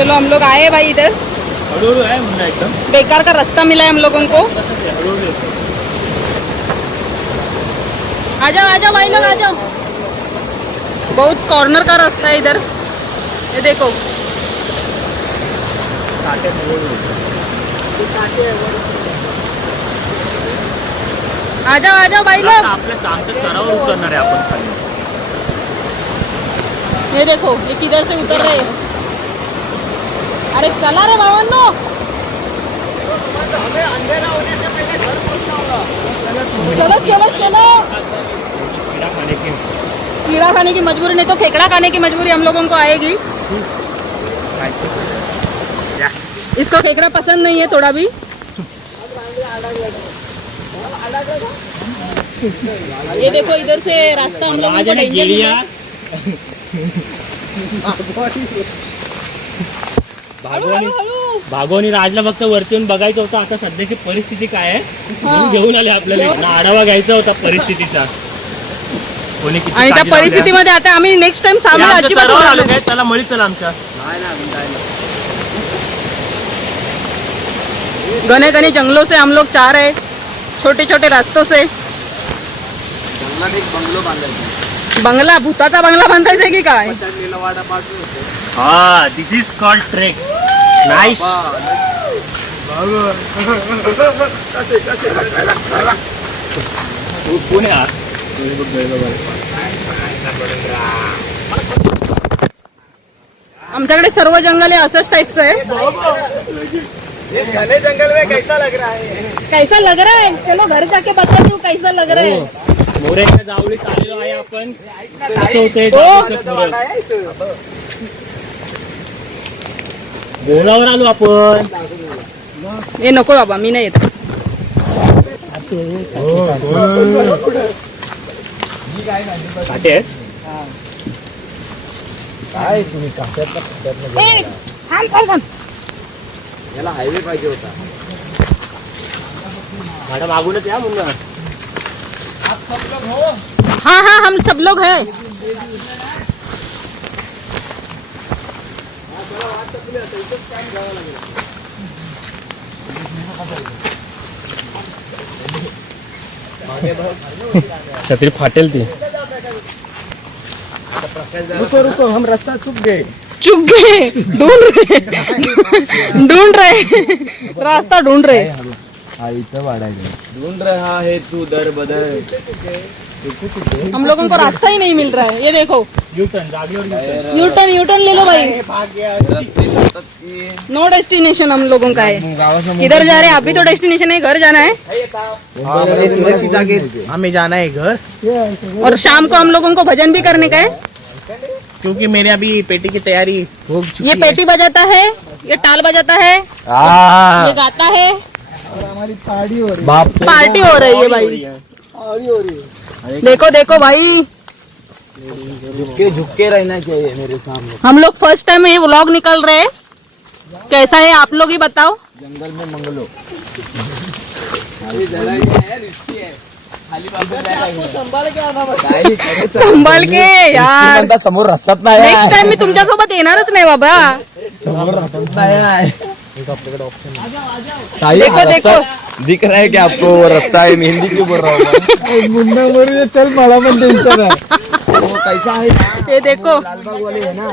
चलो हम लोग आए भाई इधर। है मुन्ना एकदम बेकार का रास्ता मिला है हम लोगों को। आ जाओ भाई लोग आ जाओ। बहुत कॉर्नर का रास्ता है इधर, ये देखो। आ जाओ भाई लोग। आपल्या आमच्या चढावर उतरणार आहे आपण खाली। ये देखो ये किधर से उतर रहे। अरे चला रे भावांनो। हमें अंधेरा होने से पहले घर पहुंचना होगा। चलो कीड़ा खाने की मजबूरी नहीं तो खेकड़ा खाने की मजबूरी हम लोगों को आएगी। इसको खेकड़ा पसंद नहीं है थोड़ा भी। ये देखो इधर से रास्ता हम लोगों को डेंजर मिला है। भागवणी राजला फक्त वरती येऊन बघायचं होतं आता सध्याची परिस्थिती काय आहे म्हणून घेऊन आले आपल्याला आढावा घ्यायचा होता परिस्थितीचा। आणि त्या परिस्थितीमध्ये आता आम्ही नेक्स्ट टाइम सामने अजिबात आलो काय त्याला मळी चला आमच्या घने घने जंगलों से हम लोग जा रहे, छोटे छोटे रास्तों से। बंगला भूताचा बंगला बांधायचा की काय? हा दिस इज कॉल्ड ट्रेक। नाइस कोण आहे? आमच्याकडे सर्व जंगल आहे असंच टाइपचं आहे। घने जंगल में कैसा लग रहा है? कैसा लग रहा है? चलो घर जाके बता दो कैसा लग रहा है। मोरेच्या जावळीत आलेलो आहे आपण। कसं होतंय बोलावर आलो आपण। हे नको बाबा मी नाही येत। काटे आहेत? काय तुम्ही काट्यात थांब। याला हायवे पाहिजे होता। गाडा मागूनच या मुन्ना। हाँ हम सब लोग हैं। छत्री फाटेल ती। रुको हम रास्ता चुक गए। ढूंढ रहे रास्ता ढूंढ रहे। ढूंढ रहा है तू दर बदर। हम लोगों को रास्ता ही नहीं मिल रहा है। ये देखो जागेवर यूटर्न ले लो भाई। नो डेस्टिनेशन हम लोगों का है। किधर जा रहे हैं? अभी तो डेस्टिनेशन है, घर जाना है। हमें जाना है घर और शाम को हम लोगों को भजन भी करने का है क्योंकि मेरे अभी पेटी की तैयारी हो चुकी ये पेटी बजाता है, ये टाल बजाता है, ये गाता है। हमारी पार्टी हो रही पार्टी हो रही है भाई। देखो भाई झुक के रहना चाहिए मेरे सामने। हम लोग फर्स्ट टाइम ये व्लॉग निकल रहे हैं। कैसा है आप लोग ही बताओ। जंगल में मंगलो संभाल के यार। समोर रस्तात नाही नेक्स्ट टाइम मी तुमच्या सोबत येणारच नाही बाबा। समोर रस्तात नाही। देखो दिख रहा है कि आपको वो रास्ता है? हिंदी क्यों बोल रहा हूँ? मुन्ना बोल चल मला पण टेंशन है। वो कैसा है ना? ये देखो लालबाग वाले है ना,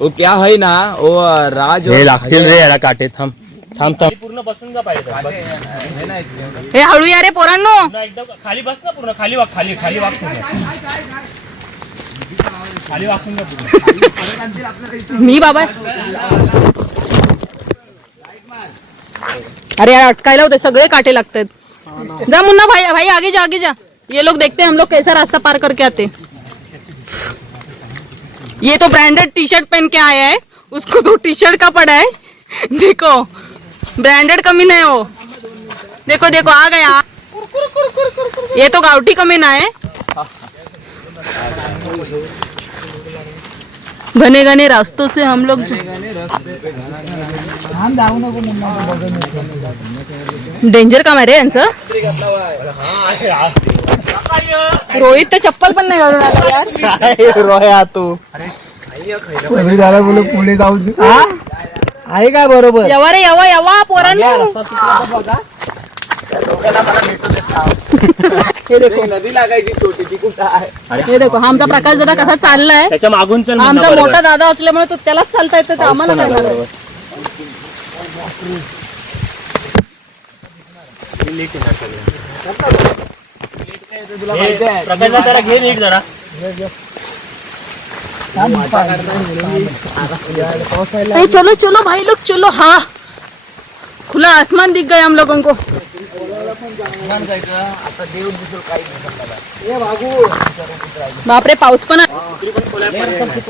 वो क्या है ना वो राज हे लागतील रे याला काटे। थांब पूर्ण बसून जा पाहिजे। हे हळू या रे पोरांनो। एकदम खाली बस ना पूर्ण। खाली वाक खाली वाक खाली वाकून जा पूर्ण। मी बाबा अरे यार अटकायला होते सगळे काटे लगतात। जा मुन्ना भाई आगे जा। ये लोग देखते हैं हम लोग कैसा रास्ता पार करके आते। ये तो ब्रांडेड टी शर्ट पहन के आया है, उसको तो टी शर्ट का पड़ा है। देखो ब्रांडेड कमीना है वो। देखो आ गया। ये तो गावठी कमीना है। घने घने रास्तों से हम लोग डेंजर काम आहे रे यांचं। रोहित तर चप्पल पण नाही घालून आला यार। रोया तू कमी झाला बोल पुढे जाऊ दे. हा? आहे काय बरोबर यवा रे यवा यवा पोरांनो. हे देखो नदी लागायची छोटी ती कुठं आहे. हे देखो आमचा प्रकाश दादा कसा चाललाय. त्याच्या मागून चल आमचा बरोबर. मोठा दादा असल्यामुळे तो त्यालाच चालता येतं तर आम्हाला पाऊस काय पण आला करायचं? बरोबर. हे नीट येणार सगळं. हे प्रकाशला जरा घे नीट जरा. ए, चलो चलो भाई लोग चलो. हाँ खुला आसमान दिख गया हम लोगों को. आता देव दिसेल काही बापरे पाऊस पण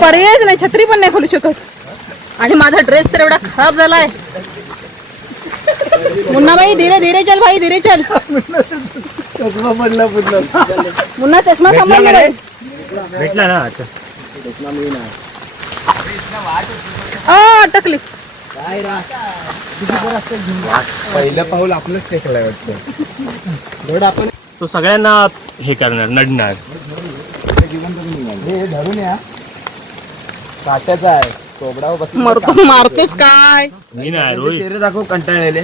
पर्यायच नाही. छत्री पण नाही खोलू शकत. आणि माझा ड्रेस तर एवढा खराब झालाय. मुन्ना भाई धीरे धीरे चल भाई धीरे चल. चष्मा पडला मुन्ना चष्मा सांभाळ भाई. भेटला ना आता. अटकली. पहिलं पाऊल आपलंच टेकलाय वाटतं. आपण तो सगळ्यांना हे करणार नडणार. हे धरून या काट्याचा आहे सोबडा मरतोस मारतोस काय. मी नाही रोहित. चेहरे दाखव कंटाळलेले.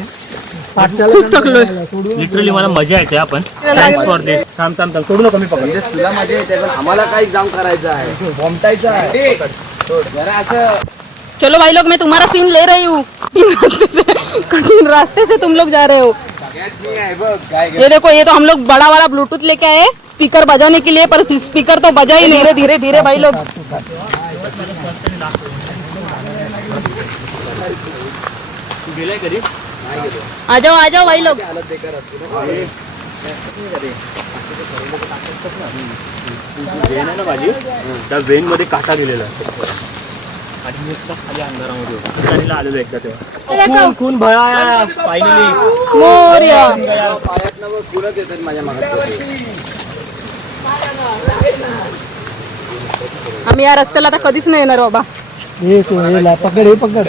खूप थकलोय. लिटरली मला मजा येते. आपण थँक्स फॉर दिस. थांब थांब थांब सोडू नका मी पकड. म्हणजे तुला मजा येते पण आम्हाला काही जाम करायचं आहे. बॉम्बटायचं आहे. जरा असं चलो भाई लोग मैं तुम्हारा सीन ले रही हूँ. कठिन रास्ते से तुम लोग जा रहे हो. ये देखो ये तो हम लोग बड़ा वाला ब्लूटूथ लेके आए स्पीकर बजाने के लिए. पर स्पीकर तो बजा ही नहीं रहे. धीरे धीरे भाई लोग. गेलाय कधी. आ जाओ भाई लोग. वेन आहे ना माझी. त्या वेन मध्ये काटा दिलेला आणि मी एकटा खाली अंधारामध्ये होतो. गाडीला आलेलो एकटा तेव्हा. खून खून भया फायनली. मोरया. पायात ना खुलत येतात माझ्या मागे. आम्ही या रस्त्याला आता कधीच नाही येणार बाबा. पकड हे पकड.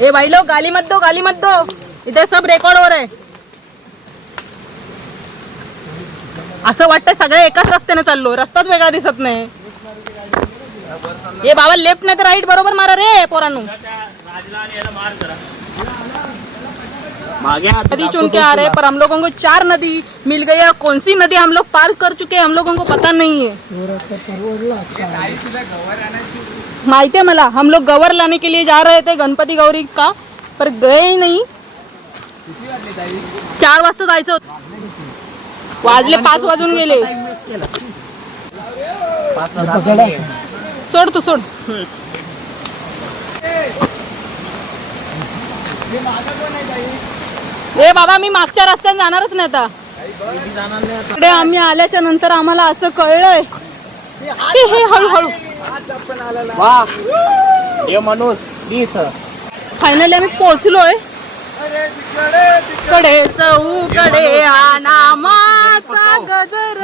ए भाई लोग गाली मत दो. इधर सब रेकॉर्ड हो रहे. असं वाटतं सगळे एकाच रस्त्याने चाललो. रस्ताच वेगळा दिसत नाही. ये बाबा लेफ्ट नाही तर राईट बरोबर मारा रे पोरांनो. नदी चुन के आ रहे पर हम लोगों को 4 नदी मिल गई है. कौन सी नदी हम लोग पार कर चुके हैं हम लोगों को पता नहीं है. माहिती है मला. हम लोग गवर लाने के लिए जा रहे थे गणपती गौरी का पर गए ही नहीं. 4 वाजता जायचं होतं. वाजले 5 वाजून गेले. सोड तू सोड. ए बाबा मी मागच्या रस्त्याने जाणारच नाही आता. इकडे आम्ही आल्याच्या नंतर आम्हाला असं कळलंय की हे हळूहळू फायनली आम्ही पोहोचलोय. कडे चौकडे नामाचा गजर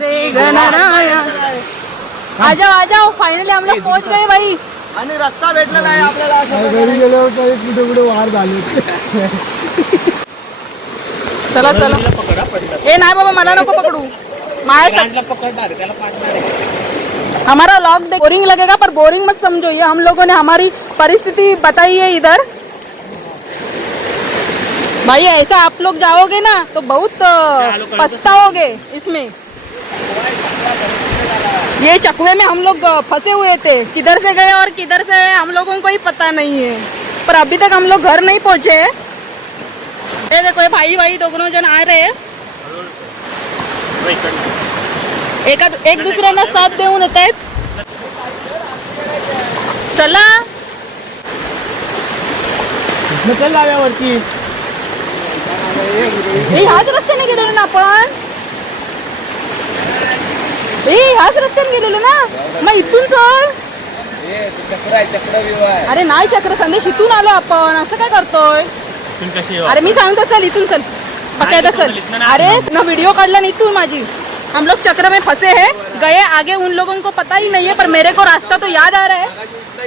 रे गणराया. आ जाओ फाइनली हम लोग पहुंच गए भाई. आणि रस्ता भेटला नाही आपल्याला. घरी गेलो होतो कुठे कुठे वार झाले. चला चला. ए नाही बाबा मला नको पकडू. हमारा व्लॉग बोरिंग लगेगा पर बोरिंग मत समझो. ये हम लोगों ने हमारी परिस्थिति बताई है इधर. भाई ऐसा आप लोग जाओगे ना तो बहुत पछताओगे इसमें. ये चकवे में हम लोग फंसे हुए थे. किधर से गए और किधर से हम लोगों को ही पता नहीं है. पर अभी तक हम लोग घर नहीं पहुंचे. ये देखो ये भाई दोनों जन आ रहे हैं. एक दुसऱ्यांना साथ देऊन येत आहेत. चला चल लाव्यावरती. ह्याच रस्त्याने गेलेलो ना आपण. ह्याच रस्त्याने गेलेलो ना. मग इथून चल. अरे नाही चक्र संदेश इथून आलो आपण. असं काय करतोय. अरे मी सांगतो चल इथून चल. पक्का चल. अरे ना वीडियो काढला ना इथून माझी. हम लोग चक्र में फंसे हैं. गए आगे उन लोगों को पता ही नहीं है पर मेरे को रास्ता तो याद आ रहा है.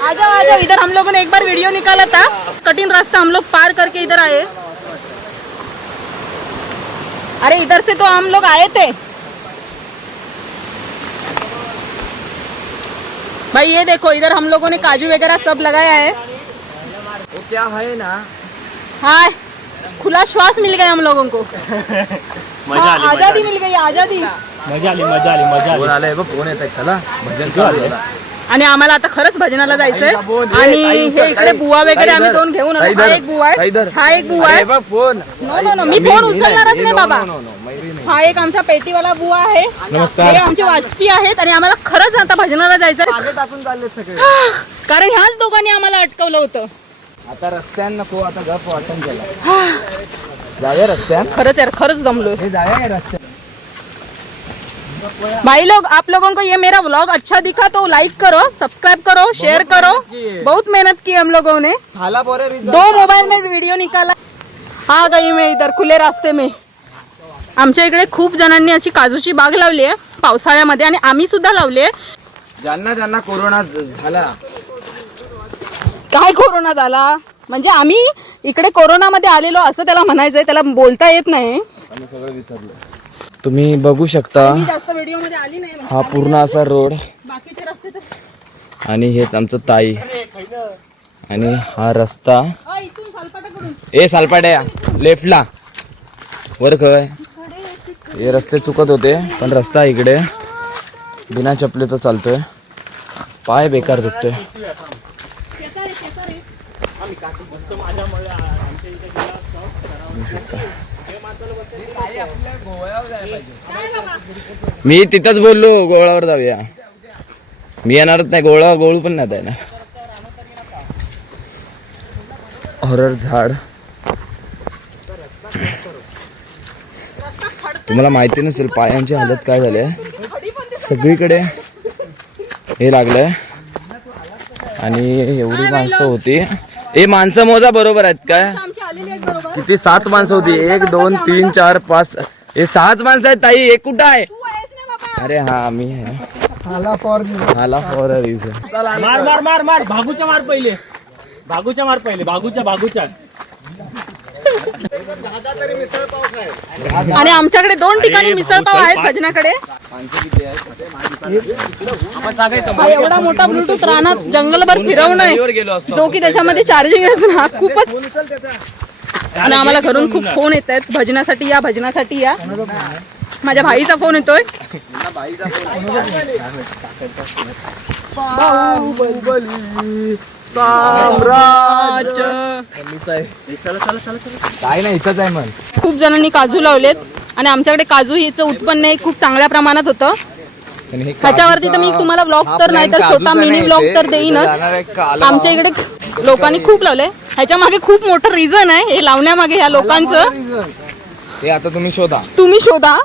आ जाओ इधर. हम लोगों ने एक बार वीडियो निकाला था. कठिन रास्ता हम लोग पार करके इधर आए. अरे इधर से तो हम लोग आए थे. भाई ये देखो इधर हम लोगों ने काजू वगैरह सब लगाया है। वो क्या है ना, हाय खुला श्वास मिल गया हम लोगों को। मजा हाँ, आली आजादी मिल गई आजादी। मजा आली फोन आलाय बघ, फोन येत आहे. चला भजन चालू आहे. आणि आम्हाला आता खरंच भजनाला जायचंय आणि हे इकडे बुवा वगैरे आम्ही दोन घेऊन आलो. हा एक बुवा आहे, हा एक बुवा आहे. फोन नो नो नो मी फोन उचलणारच नाही बाबा. हा एक आमचा पेटीवाला बुवा आहे. नमस्कार. हे आमचे वाजपी आहेत आणि आम्हाला खरंच आता भजनाला जायचंय टाकून चालले सगळे. कारण ह्याच दोघांनी आम्हाला अटकवलं होतं. आता रस्त्यान नको, आता गप वाटण केला. जाऊया रस्त्यान. खरंच यार खरंच जमलो. हे जाऊया रस्त्यान. भाई लोग आप लोगों को ये मेरा व्लॉग अच्छा दिखा तो लाइक करो, सब्सक्राइब करो, शेयर करो. बहुत मेहनत की हम लोगों ने. हाला बोरे 2 मोबाइल में वीडियो निकाला. आ गई मैं इधर खुले रास्ते में. आमच्या इकडे खूप जणांनी अशी काजूची बाग लावली आहे पावसाळ्यामध्ये आणि आम्ही सुद्धा लावली आहे. ज्यांना ज्यांना कोरोना झाला, काय कोरोना झाला म्हणजे आम्ही इकडे कोरोनामध्ये आलेलो असं त्याला म्हणायचंय, त्याला बोलता येत नाही. आम्ही सगळं विसरलो. तुम्ही बघू शकता मी जास्त व्हिडिओ मध्ये आली नाही म्हणजे हा पूर्ण असा रोड बाकीचे रस्ते तर आणि हेच आमचं ताई आणि हा रस्ता. इथून सालपाटाकडून ए सालपाड्या लेफ्टला वर खय. हे रस्ते चुकत होते पण रस्ता इकडे बिना चपलेचा चालतोय. पाय बेकार दुखतोय. मी तिथंच बोललो गोळावर जाऊया. मी येणारच नाही, गोळू पण नाही ना. हॉरर झाड. तुम्हाला माहिती नसेल पायांची हालत काय झाली आहे. सगळीकडे हे लागलंय आणि एवढी माणसं होती. हे माणसं मोजा बरोबर आहेत काय? आमची आलेली आहेत बरोबर. किती 7 माणसं होती. 1 2 3 4 5 हे 6च माणसं आहेत. ताई एक कुठं आहे? तू आहेस ना बाबा. अरे हा मी आहे. हाला फॉर अ रिझन. मार मार मार मार भागूच्या मार पहिले, भागूच्या मार पहिले, भागूच्या. आणि आमच्याकडे 2 ठिकाणी मिसळपाव आहेत भजनाकडे. हा एवढा मोठा ब्लूटूथ रानात जंगलभर फिरवणं जो की त्याच्यामध्ये चार्जिंग आहे ना खूपच. आणि आम्हाला घरून खूप फोन येत आहेत भजनासाठी या, भजनासाठी या. माझ्या भाईचा फोन येतोय. काय नाही इथंच आहे मग. खूप जणांनी काजू लावलेत आणि आमच्याकडे काजू हिचं उत्पन्न खूप चांगल्या प्रमाणात होतं. ह्याच्यावरती तर मी तुम्हाला व्लॉग तर नाही तर छोटा मिनी व्लॉग तर देईनच. आमच्या इकडे लोकांनी खूप लावलंय. ह्याच्या मागे खूप मोठं रिझन आहे हे लावण्यामागे ह्या लोकांचं. हे आता तुम्ही शोधा.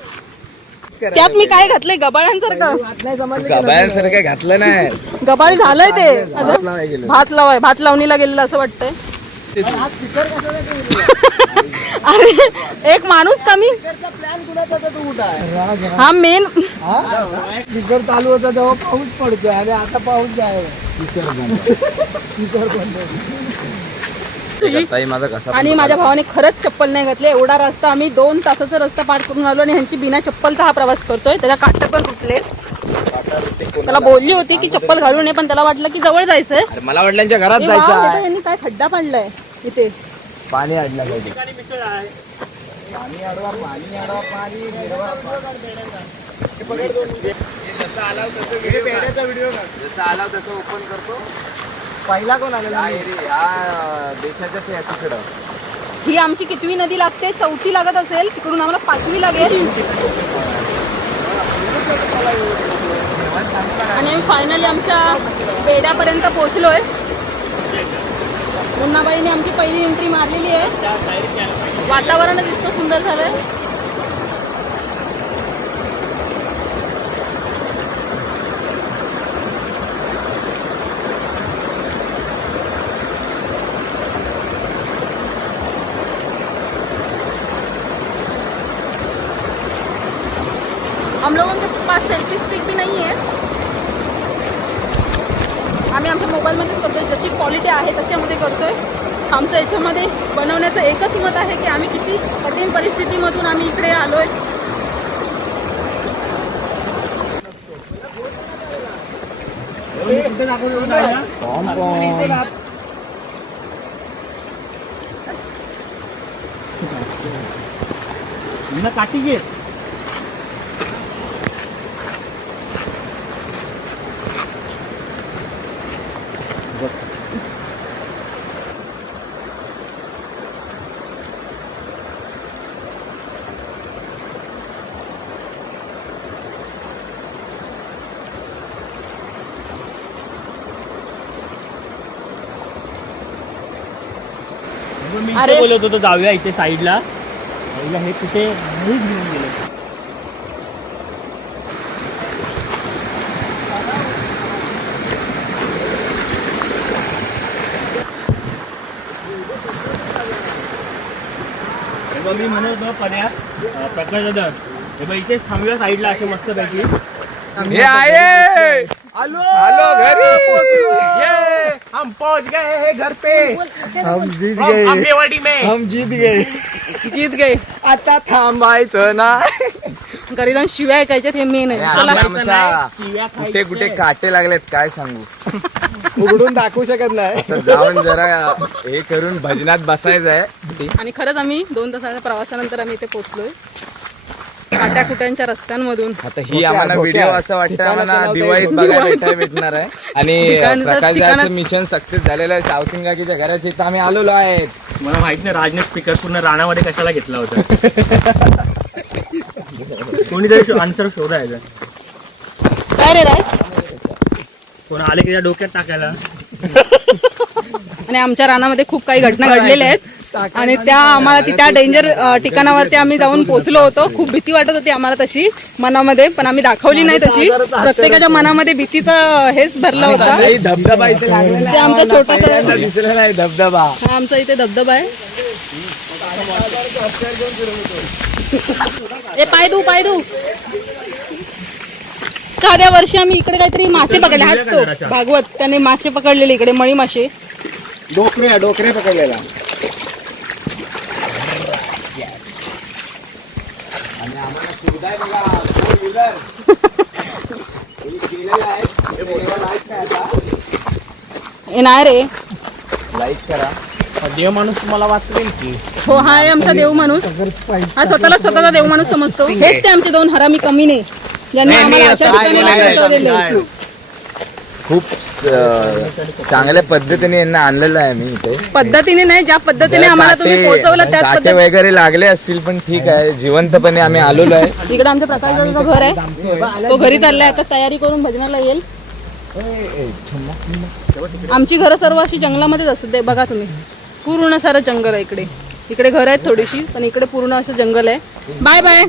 त्यात मी काय घातलंय गबाळ्यांसारखं. गबाळ्यांसारखं घातलं नाही. गबाळी झालंय ते. भात लावणीला गेलेलं असं वाटतंय. अरे एक माणूस कमी. हा मेन स्पीकर चालू होता तेव्हा पाऊस पडतोय आणि आता पाऊस जाय. आणि माझ्या भावाने खरंच चप्पल नाही घातली. एवढा रस्ता आम्ही 2 तासाचा रस्ता पार करून आलो आणि ह्यांची बिना चप्पलचा हा प्रवास करतोय. त्याला काटे पण तुटले. त्याला बोलली होती की चप्पल घालू नये पण त्याला वाटलं की जवळ जायचंय. मला वडिलांच्या घरात जायचं आहे. यांनी काय खड्डा पाडलाय इथे. पाणी अडलं पाहिजे. जसं आला तसं ओपन करतो. पहिला कोण आलेला देशाच्या तिकडं. ही आमची कितवी नदी लागते? 4थी लागत असेल. तिकडून आम्हाला 5वी लागेल. आणि आम्ही फायनली आमच्या बेड्यापर्यंत पोहोचलोय. मुन्नाबाईने आमची पहिली एंट्री मारलेली आहे. वातावरणच इतकं सुंदर झालंय. हम लोगों के पास सेल्फी स्टिक भी नहीं है. आम्ही आमच्या मोबाईलमध्ये करतोय. जशी क्वालिटी आहे त्याच्यामध्ये करतोय. आमचं याच्यामध्ये बनवण्याचं एकच मत आहे की आम्ही किती कठीण परिस्थितीमधून आम्ही इकडे आलोय. काठी घे. मी अरे. बोलत होतो जाऊया इथे साईडला. हे कुठे नाही घेऊन गेले. मी म्हणत होतो पड्या प्रकाश दादा हे बघ इथेच थांबूया साईडला असे मस्त पैकी. हे आहे आलो घरी. हम पहुंच गए हैं घर पे. हम जीत आंबेवाडी में हम जीत गए. जीत गए. आता थांबायचं ना. घरी जाऊन शिव्या ऐकायच्यात हे मेन आहे. चला. आमच्या कुठे कुठे काटे लागलेत काय सांगू. उघडून दाखवू शकत नाही. तर जाऊन जरा हे करून भजनात बसायचं आहे. आणि खरंच आम्ही 2 तासाच्या प्रवासानंतर आम्ही इथे पोहोचलोय काट्याकुट्यांच्या रस्त्यांमधून. आता ही आम्हाला व्हिडिओ असं वाटतं आम्हाला दिवाळीत बघायला भेटणार आहे. आणि प्रकाशदाचं मिशन सक्सेस झालेलं आहे. साऊथ इंगाकीच्या घराच्या इथं आम्ही आलेलो आहे. मला माहित नाही राजने स्पीकर पूर्ण राणामध्ये कशाला घेतला होता. कोणीतरी आन्सर शोधायचा. काय रे राज. कोण आले की त्या डोक्यात टाकायला. आणि आमच्या रानामध्ये खूप काही घटना घडलेल्या आहेत आणि त्या आम्हाला त्या डेंजर ठिकाणावरती आम्ही जाऊन पोहोचलो होतो. खूप भीती वाटत होती आम्हाला तशी मनामध्ये, पण आम्ही दाखवली नाही तशी. प्रत्येकाच्या मनामध्ये भीतीचं हेच भरलं होतं. धबधबा इथे ते आमचा छोटासा दिसलेला आहे धबधबा. हा आमचा इथे धबधबा आहे. ए पाय दू एखाद्या वर्षी आम्ही इकडे काहीतरी मासे पकडले. हाच तो भागवत त्याने मासे पकडलेले इकडे मळी मासे. डोकरे पकडलेला. हे नाही रे. लाईक करा. देव माणूस तुम्हाला वाचवेल की. हो हा आहे आमचा देव माणूस. हा स्वतःचा देव माणूस समजतो. हेच ते आमचे 2 हरामी कमी नाही ज्यांनी आम्हाला अशा ठिकाणी पोहोचवलेले. खूप चांगल्या पद्धतीने यांना आणलेलं आहे मी इथे. पद्धतीने नाही, ज्या पद्धतीने आम्हाला तुम्ही पोहोचवलं त्याच काटे पद्धतीने. वगैरे लागले असतील पण ठीक आहे. जिवंतपणे आम्ही आलेलो आहे. इकडे आमच्या प्रकाशचं घर आहे. तो घरी चाललाय आता तयारी करून भजनाला येईल. आमची घरं सर्व अशी जंगलामध्येच असते. बघा तुम्ही पूर्ण सारं जंगल आहे इकडे. इकडे घर आहेत थोडीशी पण इकडे पूर्ण असं जंगल आहे. Bye bye.